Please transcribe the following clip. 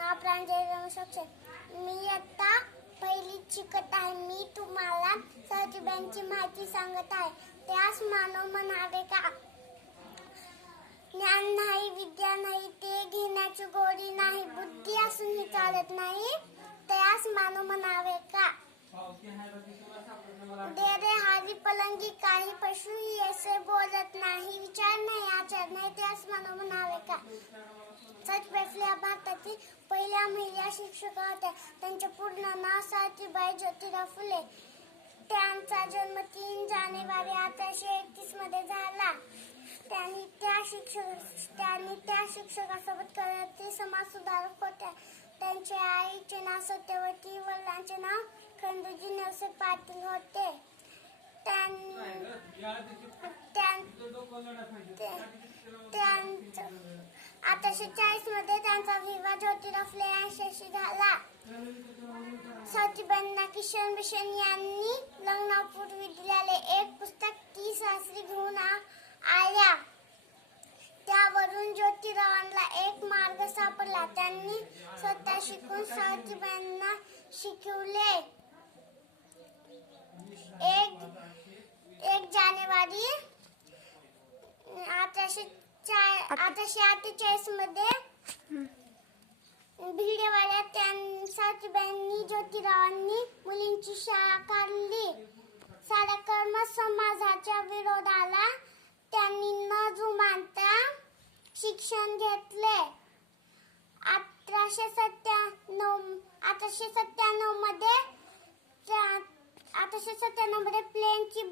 नाव प्रांजली रमेश मी आता पहिली शिकत आहे. मी तुम्हाला सचिबांची माहिती सांगत आहे. त्यास मानव म्हणावे का? ज्ञान नाही विद्या नाही ते घेण्याची गोडी नाही बुद्धी असूनही चालत नाही त्यास मानव म्हणावे का दे रे हारी पलंगी काही पशु असे बोलत नाही विचार नाही आचार नाही त्यास मानव म्हणावे का? सच या भारतातील पहिल्या महिला शिक्षिका होत्या. त्यांचे पूर्ण नाव सावित्रीबाई ज्योतिराव फुले. त्यांचा जन्म तीन जानेवारी अठराशे एकतीसमध्ये झाला. त्यांनी त्या शिक्षक त्यांनी त्या शिक्षकासोबत करते समाज सुधारक होत्या. त्यांच्या आईचे नाव सत्यवती वडिलांचे नाव खंडूजी नवसे पाटील होते. त्यां- त्यांचं अठराशे चाळीसमध्ये त्यांचा विवाह ज्योतिराव फुले यांच्याशी झाला. सावित्रीबाईंना किशन भूषण यांनी लग्नापूर्वी दिलेले एक पुस्तक ती सासरी घेऊन आल्या. त्यावरून ज्योतिरावांना एक मार्ग सापडला. त्यांनी स्वतः शिकून सचिबांना शिकवले एक एक जानेवारी अठराशे चा- अठराशे अठ्ठेचाळीसमध्ये भिडेवाड्यात त्यां सावित्रीबाईंनी ज्योतिरावांनी मुलींची शाळा काढली. साऱ्या कर्म समाजाच्या विरोधाला त्यांनी न जुमानता शिक्षण घेतले. अठराशे सत्त्याण्णव अठराशे सत्त्याण्णवमध्ये अठराशे सत्त्याण्णवमध्ये प्लेनची